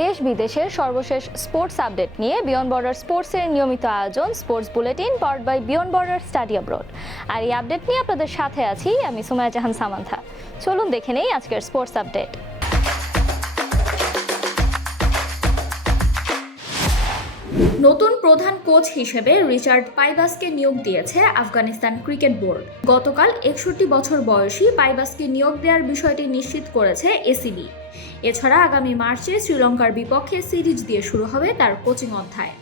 দেশ বিদেশের সর্বশেষ স্পোর্টস আপডেট নিয়ে বিয়ন্ড বর্ডার স্পোর্টসের নিয়মিত আয়োজন sports bulletin powered by beyond border study abroad. আর এই আপডেট নিয়ে আপনাদের সাথে আছি আমি সুমাইয়া জাহান সামান্থা। চলুন দেখে নেই আজকের স্পোর্টস আপডেট। নতুন প্রধান কোচ হিসেবে রিচার্ড পাইবাসকে নিয়োগ দিয়েছে আফগানিস্তান ক্রিকেট বোর্ড। গতকাল 61 বছর বয়সী পাইবাসকে নিয়োগ দেওয়ার বিষয়টি নিশ্চিত করেছে এসিবি। এছাড়া আগামী মার্চে শ্রীলঙ্কার বিপক্ষে সিরিজ দিয়ে শুরু হবে তার কোচিং অধ্যায়।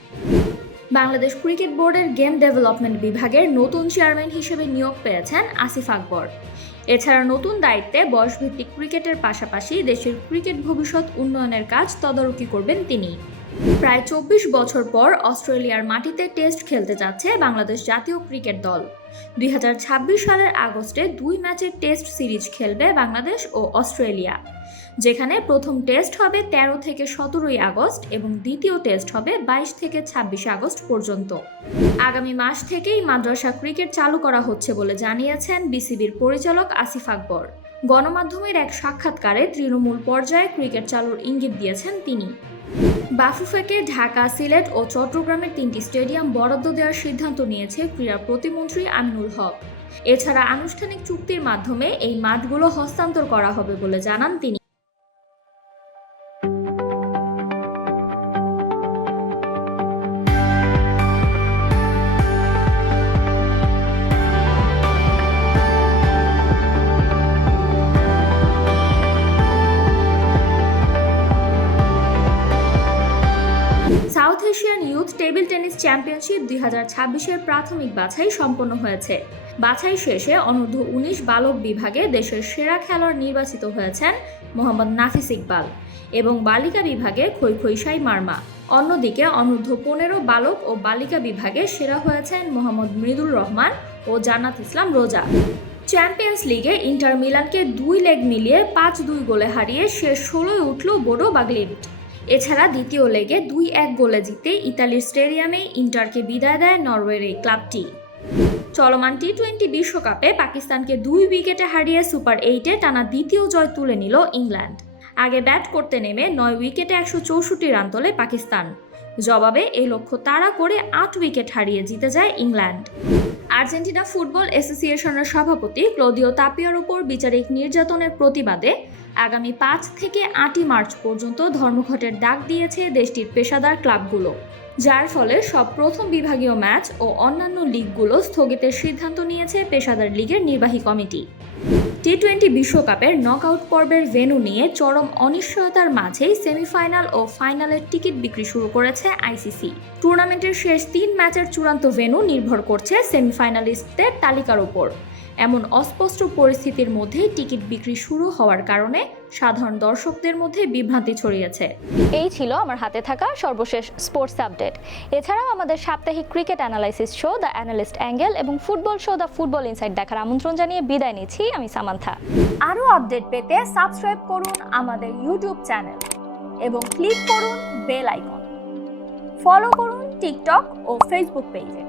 বাংলাদেশ ক্রিকেট বোর্ডের গেম ডেভেলপমেন্ট বিভাগের নতুন চেয়ারম্যান হিসেবে নিয়োগ পেয়েছেন আসিফ আকবর। এছাড়া নতুন দায়িত্বে বয়সভিত্তিক ক্রিকেটের পাশাপাশি দেশের ক্রিকেট ভবিষ্যৎ উন্নয়নের কাজ তদারকি করবেন তিনি। প্রায় 24 বছর পর অস্ট্রেলিয়ার মাটিতে টেস্ট খেলতে যাচ্ছে বাংলাদেশ জাতীয় ক্রিকেট দল। 2026 সালের আগস্টে 2 ম্যাচের টেস্ট সিরিজ খেলবে বাংলাদেশ ও অস্ট্রেলিয়া, যেখানে প্রথম টেস্ট হবে 13 থেকে 17 আগস্ট এবং দ্বিতীয় টেস্ট হবে 22 থেকে 26 আগস্ট পর্যন্ত। আগামী মাস থেকেই মাদ্রাসা ক্রিকেট চালু করা হচ্ছে বলে জানিয়েছেন বিসিবির পরিচালক আসিফ আকবর। গণমাধ্যমের এক সাক্ষাৎকারে তৃণমূল পর্যায়ে ক্রিকেট চালুর ইঙ্গিত দিয়েছেন তিনি। বাফুফেকে ঢাকা, সিলেট ও চট্টগ্রামের 3টি স্টেডিয়াম বরাদ্দ দেওয়ার সিদ্ধান্ত নিয়েছে ক্রীড়া প্রতিমন্ত্রী আমিনুল হক। এছাড়া আনুষ্ঠানিক চুক্তির মাধ্যমে এই মাঠগুলো হস্তান্তর করা হবে বলে জানান তিনি। South Asian youth table tennis championship 2026-এর প্রাথমিক বাছাই সম্পন্ন হয়েছে। বাছাই শেষে অনূর্ধ্ব 19 বালক বিভাগে দেশের সেরা খেলোয়াড় নির্বাচিত হয়েছেন মোহাম্মদ নাফিস ইকবাল এবং বালিকা বিভাগে খৈখৈশাই মার্মা। অন্যদিকে অনূর্ধ্ব 15 বালক ও বালিকা বিভাগে সেরা হয়েছেন মোহাম্মদ মৃদুল রহমান ও জান্নাত ইসলাম রোজা। চ্যাম্পিয়ন্স লিগে ইন্টার মিলানকে 2 লেগ মিলিয়ে 5-2 গোলে হারিয়ে শেষ 16-এ উঠল বোডো বাগলিন্ট। এছাড়া দ্বিতীয় লেগে 2-1 গোলে জিতে ইতালির স্টেডিয়ামে ইন্টারকে বিদায় দেয় নরওয়ের এই ক্লাবটি। চলমান টি-20 বিশ্বকাপে পাকিস্তানকে 2 উইকেটে হারিয়ে সুপার 8-এ টানা দ্বিতীয় জয় তুলে নিল ইংল্যান্ড। আগে ব্যাট করতে নেমে 9 উইকেটে 164 রান তোলে পাকিস্তান। জবাবে এই লক্ষ্য তাড়া করে 8 উইকেট হারিয়ে জিতে যায় ইংল্যান্ড। আর্জেন্টিনা ফুটবল অ্যাসোসিয়েশনের সভাপতি ক্লদিও তাপিয়ার উপর বিচারিক নির্যাতনের প্রতিবাদে আগামী 5 থেকে 8 মার্চ পর্যন্ত ধর্মঘটের ডাক দিয়েছে দেশটির পেশাদার ক্লাবগুলো, যার ফলে সব প্রথম বিভাগীয় ম্যাচ ও অন্যান্য লিগগুলো স্থগিতের সিদ্ধান্ত নিয়েছে পেশাদার লিগের নির্বাহী কমিটি। টি-20 বিশ্বকাপের নকআউট পর্বের ভেন্যু নিয়ে চরম অনিশ্চয়তার মাঝেই সেমিফাইনাল ও ফাইনালের টিকিট বিক্রি শুরু করেছে আইসিসি। টুর্নামেন্টের শেষ 3 ম্যাচের চূড়ান্ত ভেন্যু নির্ভর করছে সেমিফাইনালিস্টদের তালিকার উপর। এমন অস্পষ্ট পরিস্থিতির মধ্যেই টিকিট বিক্রি শুরু হওয়ার কারণে সাধারণ দর্শকদের মধ্যে বিভ্রান্তি ছড়িয়েছে। এই ছিল আমার হাতে থাকা সর্বশেষ স্পোর্টস আপডেট। এছাড়াও আমাদের সাপ্তাহিক cricket analysis show the analyst angle এবং football show the football inside দেখার আমন্ত্রণ জানিয়ে বিদায় নিচ্ছি আমি সামান্থা। আরও আপডেট পেতে সাবস্ক্রাইব করুন আমাদের ইউটিউব চ্যানেল এবং ক্লিক করুন বেল আইকন। ফলো করুন টিকটক ও ফেসবুক পেজে।